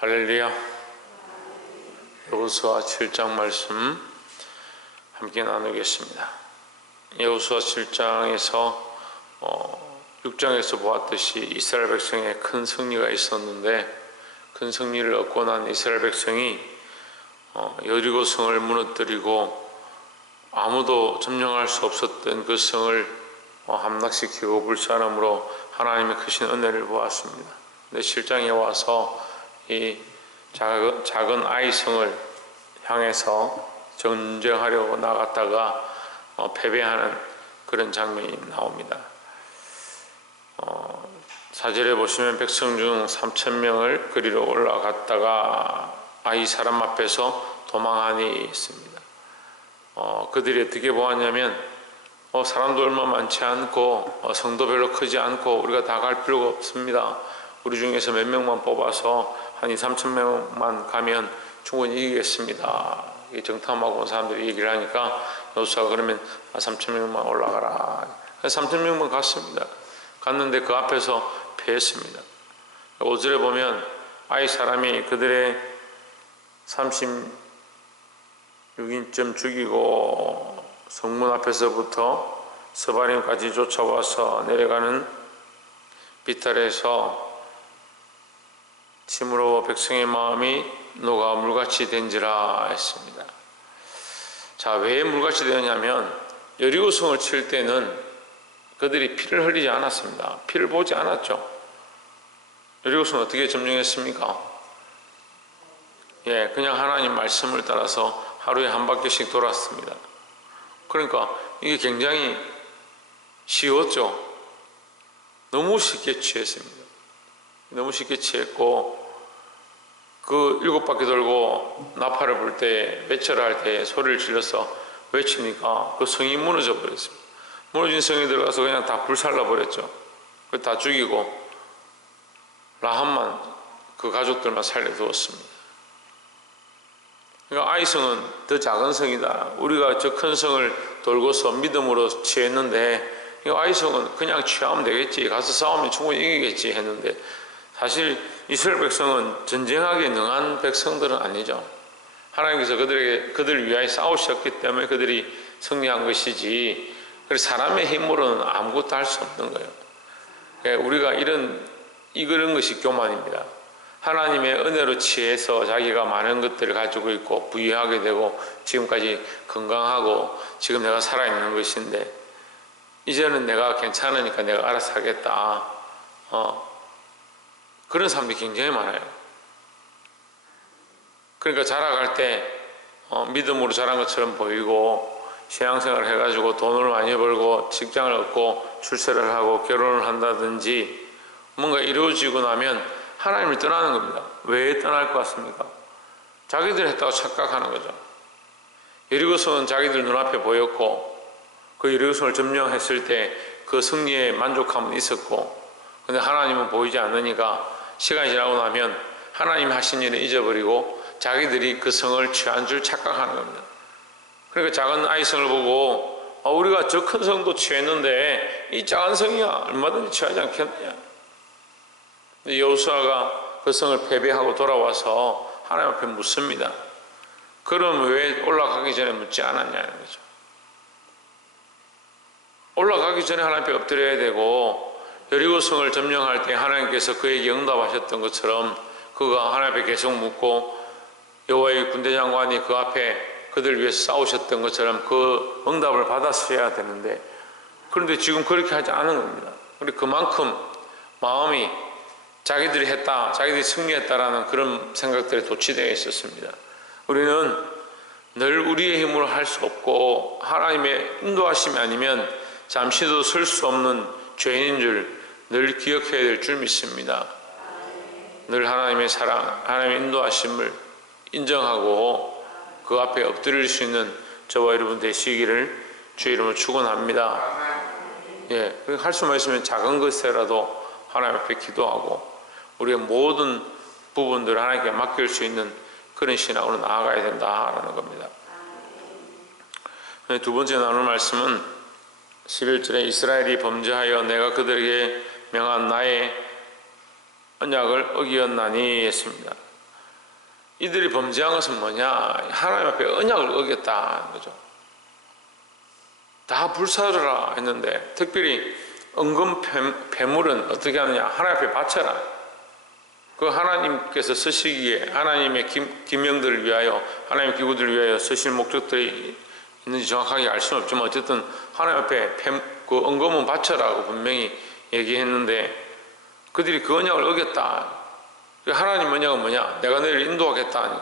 할렐루야. 여호수아 7장 말씀 함께 나누겠습니다. 여호수아 7장에서 6장에서 보았듯이 이스라엘 백성의 큰 승리가 있었는데, 큰 승리를 얻고 난 이스라엘 백성이 여리고 성을 무너뜨리고 아무도 점령할 수 없었던 그 성을 함락시키고 불살함으로 하나님의 크신 은혜를 보았습니다. 근데 7장에 와서 이 작은 아이성을 향해서 전쟁하려고 나갔다가 패배하는 그런 장면이 나옵니다. 4절에 보시면 백성 중 3,000명을 그리로 올라갔다가 아이 사람 앞에서 도망하니 있습니다. 그들이 어떻게 보았냐면 사람도 얼마 많지 않고 성도 별로 크지 않고 우리가 다 갈 필요가 없습니다. 우리 중에서 몇 명만 뽑아서 한 2,000~3,000명만 가면 충분히 이기겠습니다. 정탐하고 온 사람들이 얘기를 하니까 여호수아가 그러면 3,000명만 올라가라. 3,000명만 갔습니다. 갔는데 그 앞에서 패했습니다. 5절에 보면 아이 사람이 그들의 36인쯤 죽이고 성문 앞에서부터 스바림까지 쫓아와서 내려가는 비탈에서 침으로 백성의 마음이 녹아 물같이 된지라 했습니다. 자, 왜 물같이 되었냐면 여리고성을 칠 때는 그들이 피를 흘리지 않았습니다. 피를 보지 않았죠. 여리고성은 어떻게 점령했습니까? 그냥 하나님 말씀을 따라서 하루에 한 바퀴씩 돌았습니다. 그러니까 이게 굉장히 쉬웠죠. 너무 쉽게 취했습니다. 너무 쉽게 취했고, 그 7바퀴 돌고 나팔을 불 때, 외쳐를 할 때 소리를 질러서 외치니까 그 성이 무너져 버렸습니다. 무너진 성에 들어가서 그냥 다 불살라 버렸죠. 다 죽이고 라합만, 그 가족들만 살려두었습니다. 그러니까 아이성은 더 작은 성이다. 우리가 저 큰 성을 돌고서 믿음으로 취했는데, 이 아이성은 그냥 취하면 되겠지, 가서 싸우면 충분히 이기겠지 했는데, 사실 이스라엘 백성은 전쟁하기에 능한 백성들은 아니죠. 하나님께서 그들을 위하여 싸우셨기 때문에 그들이 승리한 것이지, 사람의 힘으로는 아무것도 할 수 없는 거예요. 그러니까 우리가 이런 것이 교만입니다. 하나님의 은혜로 취해서 자기가 많은 것들을 가지고 있고 부유하게 되고 지금까지 건강하고 지금 내가 살아있는 것인데, 이제는 내가 괜찮으니까 내가 알아서 하겠다. 그런 사람들이 굉장히 많아요. 그러니까 자라갈 때 믿음으로 자란 것처럼 보이고, 신앙생활을 해가지고 돈을 많이 벌고 직장을 얻고 출세를 하고 결혼을 한다든지 뭔가 이루어지고 나면 하나님을 떠나는 겁니다. 왜 떠날 것 같습니까? 자기들 했다고 착각하는 거죠. 여리고성은 자기들 눈앞에 보였고, 그 여리고성을 점령했을 때 그 승리에 만족함은 있었고, 근데 하나님은 보이지 않으니까 시간이 지나고 나면 하나님 하신 일을 잊어버리고 자기들이 그 성을 취한 줄 착각하는 겁니다. 그러니까 작은 아이성을 보고 우리가 저 큰 성도 취했는데 이 작은 성이야 얼마든지 취하지 않겠느냐. 여호수아가 그 성을 패배하고 돌아와서 하나님 앞에 묻습니다. 그럼 왜 올라가기 전에 묻지 않았냐는 거죠. 올라가기 전에 하나님 앞에 엎드려야 되고, 여리고성을 점령할 때 하나님께서 그에게 응답하셨던 것처럼 그가 하나님 앞에 계속 묻고 여호와의 군대 장관이 그 앞에 그들 위해서 싸우셨던 것처럼 그 응답을 받았어야 되는데, 그런데 지금 그렇게 하지 않은 겁니다. 그만큼 마음이 자기들이 했다, 자기들이 승리했다라는 그런 생각들에 도취되어 있었습니다. 우리는 늘 우리의 힘으로 할 수 없고 하나님의 인도하심이 아니면 잠시도 설 수 없는 죄인인 줄 늘 기억해야 될 줄 믿습니다. 늘 하나님의 사랑, 하나님의 인도하심을 인정하고 그 앞에 엎드릴 수 있는 저와 여러분 되시기를 주의 이름으로 축원합니다. 할 수만 있으면 작은 것에라도 하나님 앞에 기도하고 우리의 모든 부분들을 하나님께 맡길 수 있는 그런 신앙으로 나아가야 된다라는 겁니다. 두 번째 나눌 말씀은 11절에 이스라엘이 범죄하여 내가 그들에게 명한 나의 언약을 어기었나니 했습니다. 이들이 범죄한 것은 뭐냐? 하나님 앞에 언약을 어겼다는 거죠. 다 불사르라 했는데 특별히 은금 폐물은 어떻게 하느냐? 하나님 앞에 바쳐라. 그 하나님께서 쓰시기에 하나님의 기명들을 위하여 하나님의 기구들을 위하여 쓰실 목적들이 있는지 정확하게 알 수는 없지만 어쨌든 하나님 앞에 그 은금은 바쳐라고 분명히 얘기했는데 그들이 그 언약을 어겼다. 하나님 언약은 뭐냐? 내가 너희를 인도하겠다.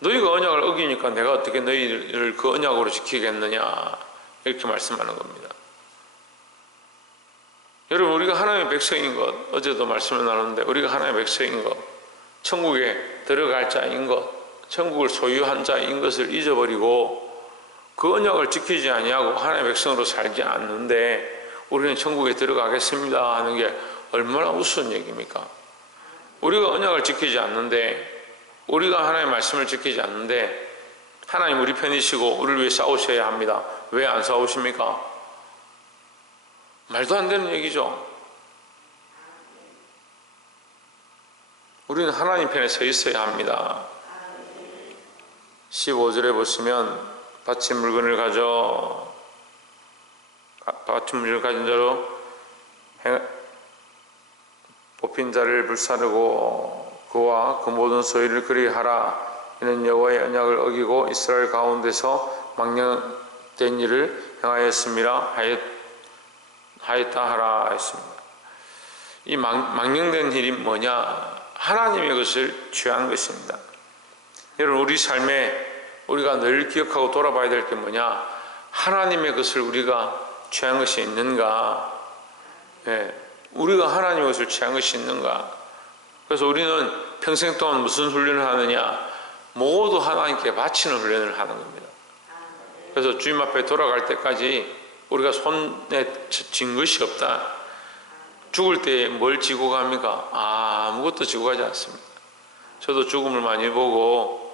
너희가 언약을 어기니까 내가 어떻게 너희를 그 언약으로 지키겠느냐 이렇게 말씀하는 겁니다. 여러분 우리가 하나님의 백성인 것, 어제도 말씀을 나눴는데 우리가 하나님의 백성인 것, 천국에 들어갈 자인 것, 천국을 소유한 자인 것을 잊어버리고 그 언약을 지키지 아니하고 하나님의 백성으로 살지 않는데 우리는 천국에 들어가겠습니다 하는 게 얼마나 우스운 얘기입니까? 우리가 언약을 지키지 않는데 우리가 하나님의 말씀을 지키지 않는데 하나님 우리 편이시고 우리를 위해 싸우셔야 합니다. 왜 안 싸우십니까? 말도 안 되는 얘기죠. 우리는 하나님 편에 서 있어야 합니다. 15절에 보시면 바친 물건을 가져 바친 물건을 가진 자로 뽑힌 자를 불사르고 그와 그 모든 소유를 그리 하라. 이는 여호와의 언약을 어기고 이스라엘 가운데서 망령된 일을 행하였음이라 하였다 하라 했습니다. 이 망령된 일이 뭐냐? 하나님의 것을 취한 것입니다. 여러분 우리 삶에 우리가 늘 기억하고 돌아봐야 될 게 뭐냐? 하나님의 것을 우리가 취한 것이 있는가? 우리가 하나님의 것을 취한 것이 있는가? 그래서 우리는 평생 동안 무슨 훈련을 하느냐? 모두 하나님께 바치는 훈련을 하는 겁니다. 그래서 주님 앞에 돌아갈 때까지 우리가 손에 쥔 것이 없다. 죽을 때 뭘 지고 갑니까? 아무것도 지고 가지 않습니다. 저도 죽음을 많이 보고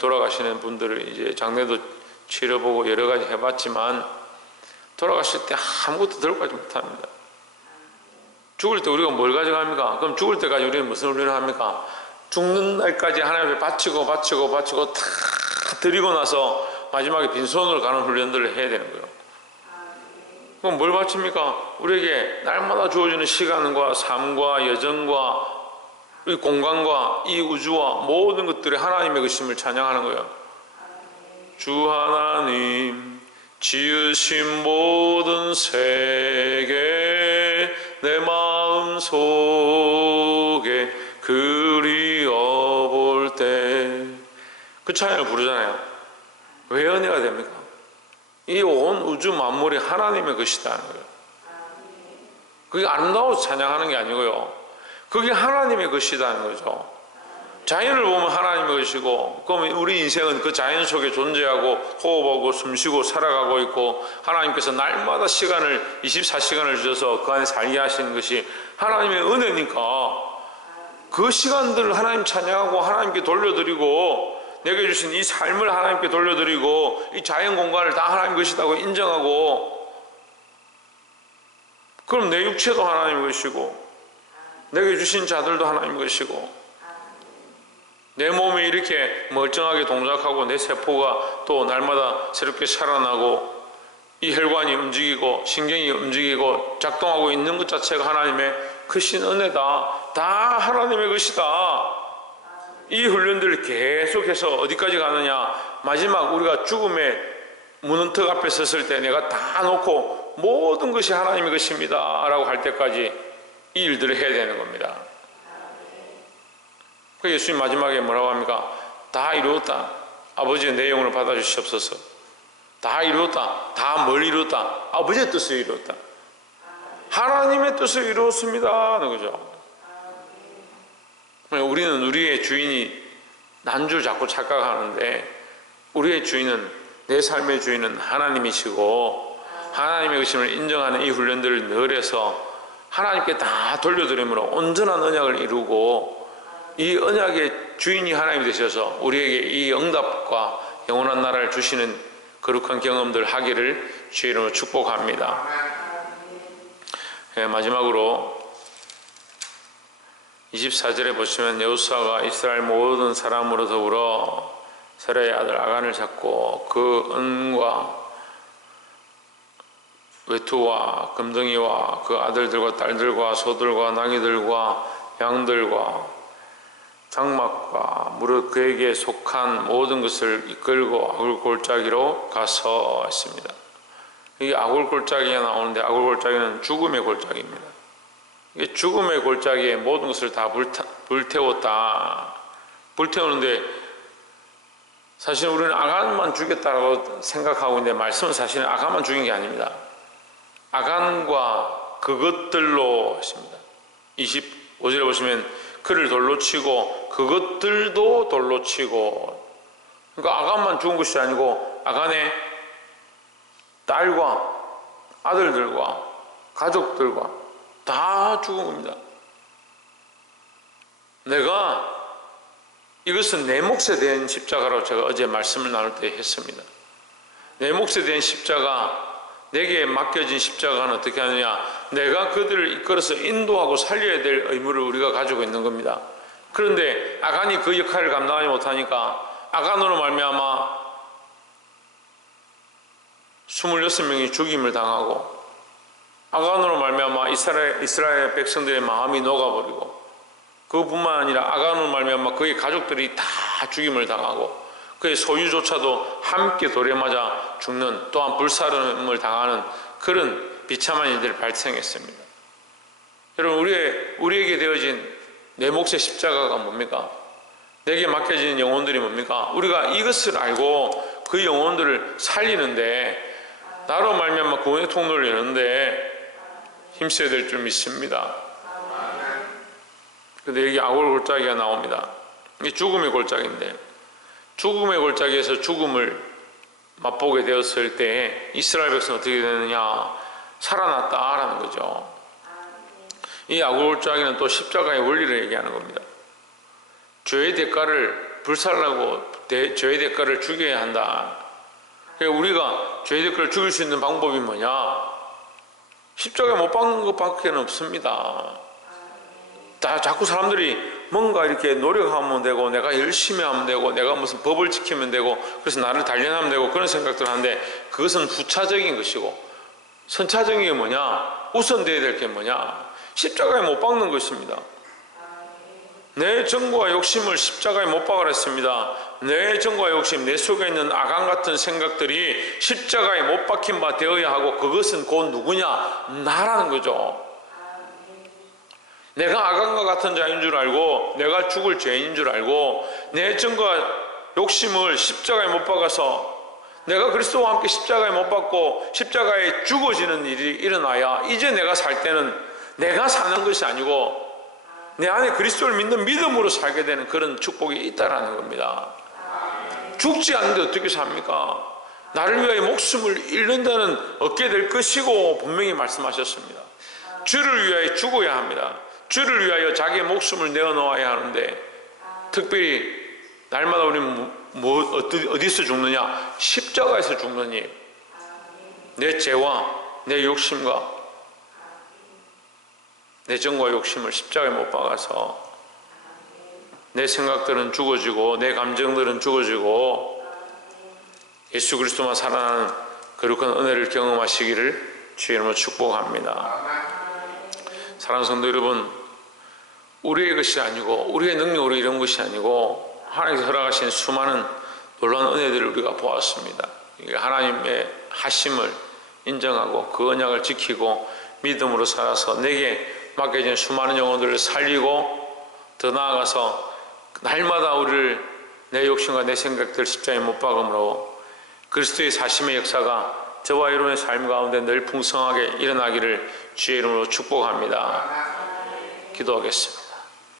돌아가시는 분들을 이제 장례도 치러보고 여러 가지 해봤지만 돌아가실 때 아무것도 들고 가지 못합니다. 죽을 때 우리가 뭘 가져갑니까? 그럼 죽을 때까지 우리는 무슨 훈련을 합니까? 죽는 날까지 하나님 앞에 바치고 다 드리고 나서 마지막에 빈손으로 가는 훈련들을 해야 되는 거예요. 그럼 뭘 바칩니까? 우리에게 날마다 주어지는 시간과 삶과 여정과 이 공간과 이 우주와 모든 것들이 하나님의 것임을 찬양하는 거예요. 주 하나님 지으신 모든 세계 내 마음 속에 그리워볼 때 그 찬양을 부르잖아요. 왜 은혜가 됩니까? 이 온 우주 만물이 하나님의 것이다는 거예요. 그게 아름다워서 찬양하는 게 아니고요. 그게 하나님의 것이라는 거죠. 자연을 보면 하나님의 것이고 그러면 우리 인생은 그 자연 속에 존재하고 호흡하고 숨쉬고 살아가고 있고 하나님께서 날마다 시간을 24시간을 주셔서 그 안에 살게 하시는 것이 하나님의 은혜니까 그 시간들을 하나님 찬양하고 하나님께 돌려드리고 내게 주신 이 삶을 하나님께 돌려드리고 이 자연 공간을 다 하나님 것이라고 인정하고 그럼 내 육체도 하나님 것이고 내게 주신 자들도 하나님 것이고 내 몸이 이렇게 멀쩡하게 동작하고 내 세포가 또 날마다 새롭게 살아나고 이 혈관이 움직이고 신경이 움직이고 작동하고 있는 것 자체가 하나님의 크신 은혜다. 다 하나님의 것이다. 이 훈련들을 계속해서 어디까지 가느냐? 마지막 우리가 죽음의 문턱 앞에 섰을 때 내가 다 놓고 모든 것이 하나님의 것입니다 라고 할 때까지 이 일들을 해야 되는 겁니다. 그 예수님 마지막에 뭐라고 합니까? 다 이루었다. 아버지의 내 영혼을 받아주시옵소서. 다 이루었다. 다 뭘 이루었다? 아버지의 뜻을 이루었다. 하나님의 뜻을 이루었습니다 하는 거죠. 우리는 우리의 주인이 난 줄 자꾸 착각하는데 우리의 주인은 내 삶의 주인은 하나님이시고 하나님의 것임을 인정하는 이 훈련들을 늘 해서 하나님께 다 돌려드림으로 온전한 언약을 이루고 이 언약의 주인이 하나님이 되셔서 우리에게 이 응답과 영원한 나라를 주시는 거룩한 경험들 하기를 주의 이름으로 축복합니다. 마지막으로 24절에 보시면 여호수아가 이스라엘 모든 사람으로 더불어 세라의 아들 아간을 잡고 그 은과 외투와 금덩이와 그 아들들과 딸들과 소들과 나귀들과 양들과 장막과 무릇 그에게 속한 모든 것을 이끌고 아굴골짜기로 가서 했습니다. 이 아굴골짜기가 나오는데 아굴골짜기는 죽음의 골짜기입니다. 이게 죽음의 골짜기에 모든 것을 다 불태웠다. 불태우는데 사실 우리는 아간만 죽였다고 생각하고 있는데 말씀은 사실은 아간만 죽인 게 아닙니다. 아간과 그것들로 했습니다. 25절에 보시면 그를 돌로 치고 그것들도 돌로 치고, 그러니까 아간만 죽은 것이 아니고 아간의 딸과 아들들과 가족들과 다 죽은 겁니다. 내가 이것은 내 몫에 대한 십자가라고 제가 어제 말씀을 나눌 때 했습니다. 내 몫에 대한 십자가, 내게 맡겨진 십자가는 어떻게 하느냐, 내가 그들을 이끌어서 인도하고 살려야 될 의무를 우리가 가지고 있는 겁니다. 그런데 아간이 그 역할을 감당하지 못하니까 아간으로 말미암아 26명이 죽임을 당하고, 아간으로 말미암아 이스라엘 백성들의 마음이 녹아버리고, 그뿐만 아니라 아간으로 말미암아 그의 가족들이 다 죽임을 당하고 그의 소유조차도 함께 돌에 맞아 죽는, 또한 불사름을 당하는 그런 비참한 일들이 발생했습니다. 여러분, 우리에게 되어진 내 몫의 십자가가 뭡니까? 내게 맡겨진 영혼들이 뭡니까? 우리가 이것을 알고 그 영혼들을 살리는데, 나로 말미암아 구원의 통로를 여는데 힘써야 될 줄 믿습니다. 근데 여기 아굴골짜기가 나옵니다. 이게 죽음의 골짜기인데, 죽음의 골짜기에서 죽음을 맛보게 되었을 때 이스라엘 백성은 어떻게 되느냐? 살아났다라는 거죠. 이 아굴골짜기는 또 십자가의 원리를 얘기하는 겁니다. 죄의 대가를 불살라고 죄의 대가를 죽여야 한다. 그러니까 우리가 죄의 대가를 죽일 수 있는 방법이 뭐냐? 십자가에 못 박는 것밖에 없습니다. 자꾸 사람들이 뭔가 이렇게 노력하면 되고, 내가 열심히 하면 되고, 내가 무슨 법을 지키면 되고, 그래서 나를 단련하면 되고, 그런 생각들을 하는데, 그것은 후차적인 것이고, 선차적인 게 뭐냐? 우선돼야 될 게 뭐냐? 십자가에 못 박는 것입니다. 내 정과 욕심을 십자가에 못 박으라 했습니다. 내 정과 욕심, 내 속에 있는 아간 같은 생각들이 십자가에 못 박힌 바 되어야 하고, 그것은 곧 누구냐? 나라는 거죠. 내가 아간과 같은 자인 줄 알고, 내가 죽을 죄인 줄 알고, 내 정과 욕심을 십자가에 못 박아서 내가 그리스도와 함께 십자가에 못 박고 십자가에 죽어지는 일이 일어나야 이제 내가 살 때는 내가 사는 것이 아니고 내 안에 그리스도를 믿는 믿음으로 살게 되는 그런 축복이 있다라는 겁니다. 죽지 않는데 어떻게 삽니까? 나를 위하여 목숨을 잃는다는 얻게 될 것이고 분명히 말씀하셨습니다. 주를 위하여 죽어야 합니다. 주를 위하여 자기의 목숨을 내어놓아야 하는데, 특별히 날마다 우리는 어디서 죽느냐? 십자가에서 죽는 일. 내 죄와 내 욕심과 내 정과 욕심을 십자가에 못 박아서 내 생각들은 죽어지고 내 감정들은 죽어지고 예수 그리스도만 살아나는 거룩한 은혜를 경험하시기를 주의 이름으로 축복합니다. 사랑하는 성도 여러분, 우리의 것이 아니고 우리의 능력으로 이런 것이 아니고 하나님께서 허락하신 수많은 놀라운 은혜들을 우리가 보았습니다. 하나님의 하심을 인정하고 그 언약을 지키고 믿음으로 살아서 내게 맡겨진 수많은 영혼들을 살리고 더 나아가서 날마다 우리를 내 욕심과 내 생각들 십자가에 못 박음으로 그리스도의 사심의 역사가 저와 여러분의 삶 가운데 늘 풍성하게 일어나기를 주의 이름으로 축복합니다. 기도하겠습니다.